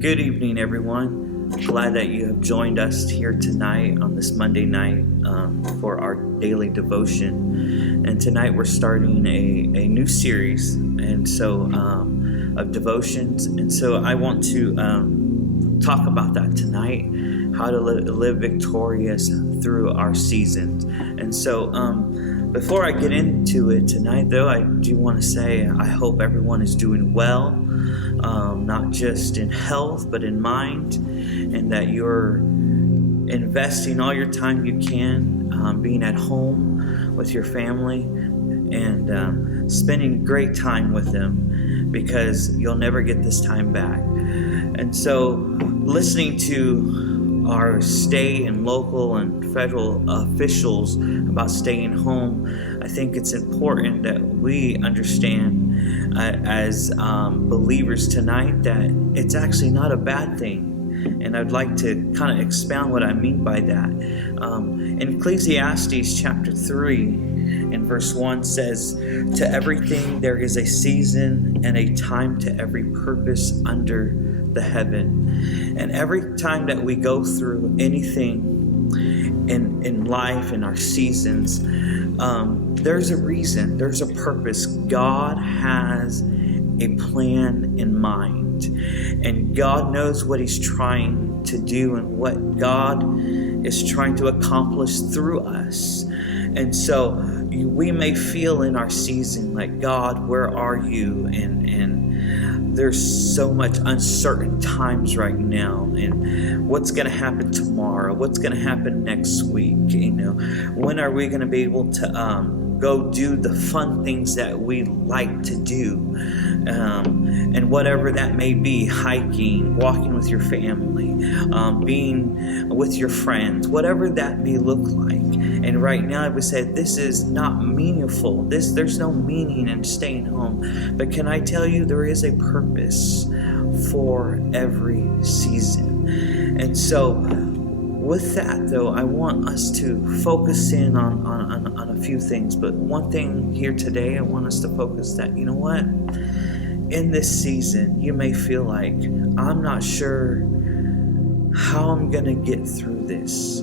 Good evening, everyone. Glad that you have joined us here tonight on this Monday night for our daily devotion. And tonight we're starting a new series, of devotions. And so I want to talk about that tonight, how to live victorious through our seasons. And so before I get into it tonight, though, I do want to say I hope everyone is doing well. Not just in health, but in mind, and that you're investing all your time you can, being at home with your family, and spending great time with them, because you'll never get this time back. And so, listening to our state and local and federal officials about staying home, I think it's important that we understand as believers tonight that it's actually not a bad thing. And I'd like to kind of expound what I mean by that. In Ecclesiastes chapter 3 and verse 1 says, "To everything there is a season and a time to every purpose under the heaven." And every time that we go through anything in life, in our seasons, there's a reason, there's a purpose. God has a plan in mind, and God knows what He's trying to do and what God is trying to accomplish through us. And so we may feel in our season like, God, where are you? And there's so much uncertain times right now, and what's going to happen tomorrow? What's going to happen next week? When are we going to be able to go do the fun things that we like to do, and whatever that may be, hiking, walking with your family, being with your friends, whatever that may look like. And right now I would say this is not meaningful. There's no meaning in staying home. But can I tell you, there is a purpose for every season. And so with that, though, I want us to focus in on a few things. But one thing here today, I want us to focus that, you know what? In this season, you may feel like, I'm not sure how I'm going to get through this.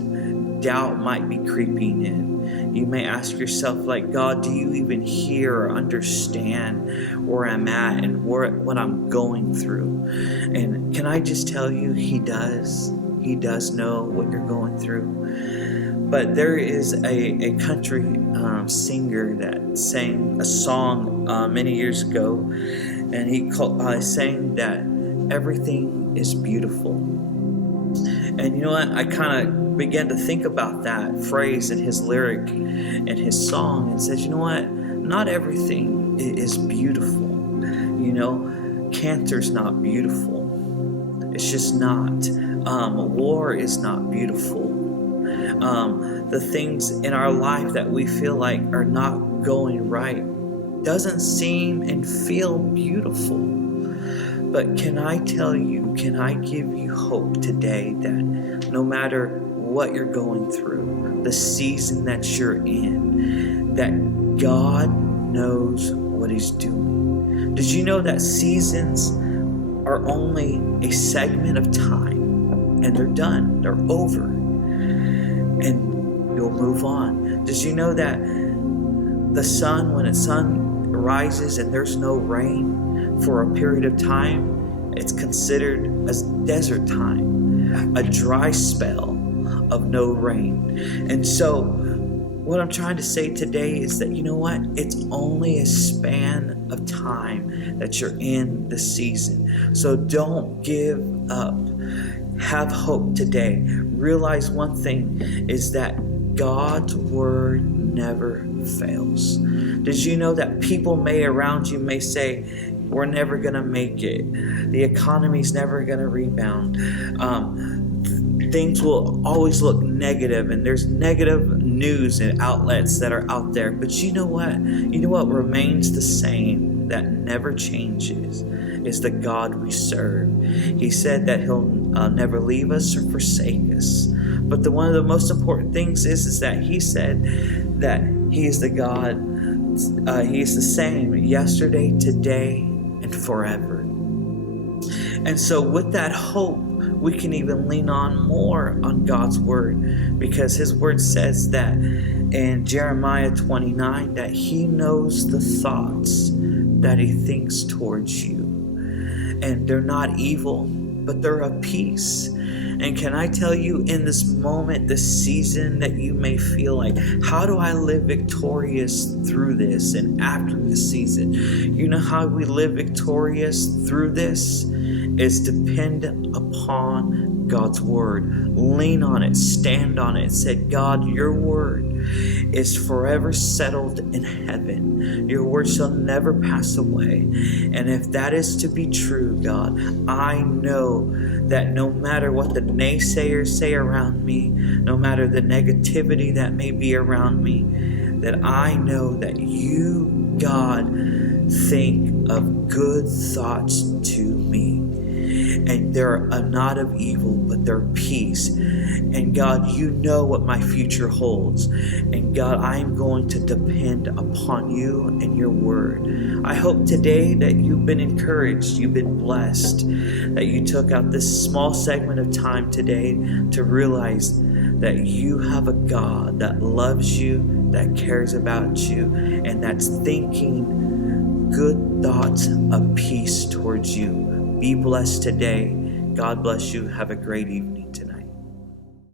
Doubt might be creeping in. You may ask yourself, like, God, do you even hear or understand where I'm at and what I'm going through? And can I just tell you, He does. He does know what you're going through. But there is a country singer that sang a song many years ago, and he sang that everything is beautiful. And you know what? I kind of began to think about that phrase in his lyric and his song, and said, you know what? Not everything is beautiful. Cancer's not beautiful. It's just not. War is not beautiful. The things in our life that we feel like are not going right doesn't seem and feel beautiful. But can I tell you, can I give you hope today that no matter what you're going through, the season that you're in, that God knows what He's doing? Did you know that seasons are only a segment of time, and they're done, they're over, and you'll move on? Did you know that the sun, when the sun rises and there's no rain for a period of time, it's considered as desert time, a dry spell of no rain? And so what I'm trying to say today is that, you know what? It's only a span of time that you're in the season. So don't give up. Have hope today. Realize one thing is that God's word never fails. Did you know that people around you may say, we're never going to make it. The economy's never going to rebound. Things will always look negative, and there's negative news and outlets that are out there. But you know what? You know what remains the same, that never changes, is the God we serve. He said that He'll never leave us or forsake us. But one of the most important things is that He said that He is the God. He is the same yesterday, today, and forever. And so with that hope, we can even lean on more on God's word, because his word says that in Jeremiah 29 that he knows the thoughts that he thinks towards you. And they're not evil, but they're of peace. And can I tell you, in this moment, this season that you may feel like, how do I live victorious through this and after this season? You know how we live victorious through this is depend upon God's word. Lean on it, stand on it, and say, God, your word is forever settled in heaven. Your word shall never pass away. And if that is to be true, God, I know that no matter what the naysayers say around me, no matter the negativity that may be around me, that I know that you, God, think of good thoughts to me. And they're not of evil, but they're peace. And God, you know what my future holds. And God, I am going to depend upon you and your word. I hope today that you've been encouraged, you've been blessed, that you took out this small segment of time today to realize that you have a God that loves you, that cares about you, and that's thinking good thoughts of peace towards you. Be blessed today. God bless you. Have a great evening.